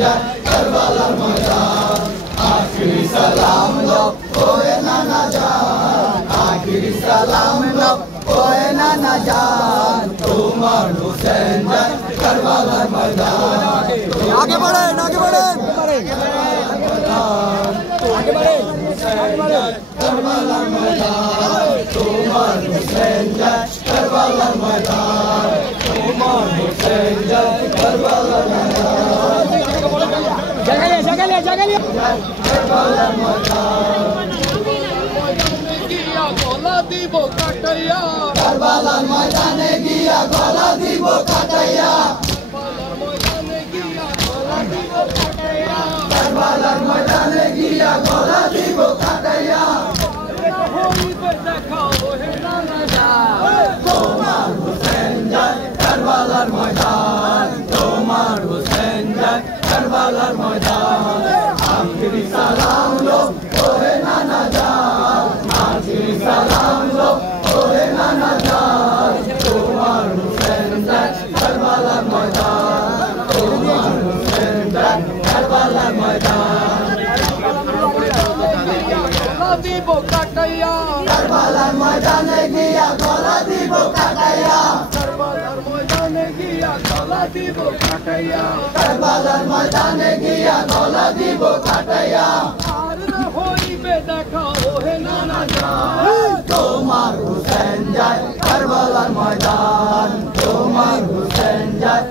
যায় কারবালার ময়দান আখিরি সালাম লো ওয়ে নানা জান আখিরি সালাম লো ওয়ে নানা জান তোমার হুসেন যায় কারবালার ময়দান आगे बढ़ें आगे बढ़ें आगे बढ़ें কারবালার ময়দান তোমার হুসেন যায় কারবালার ময়দান তোমার হুসেন যায় কারবালার ময়দান जगह लिया কারবালার ময়দান গলা দিব কাটাইয়া কারবালার ময়দানে গিয়া গলা দিব কাটাইয়া কারবালার ময়দানে গিয়া গলা দিব কাটাইয়া হইবে দেখা ওহে নানা জান তোমার হুসেন যায় কারবালার ময়দান তোমার হুসেন যায় কারবালার ময়দান আখিরি সালাম লো ওহে নানা জান আখিরি সালাম লো ওহে নানা জান তোমার হুসেন যায় কারবালার ময়দান তোমার হুসেন যায় কারবালার ময়দান গলা দিব কাটাইয়া কারবালার ময়দানে গিয়া গলা দিব কাটাইয়া কারবালার ময়দানে গিয়া গলা দিব কাটাইয়া কারবালার ময়দানে গিয়া গলা দিব কাটাইয়া আর না হইবে দেখা ওহে নানা জান তোমার হুসেন যায় কারবালার ময়দান তোমার হুসেন যায়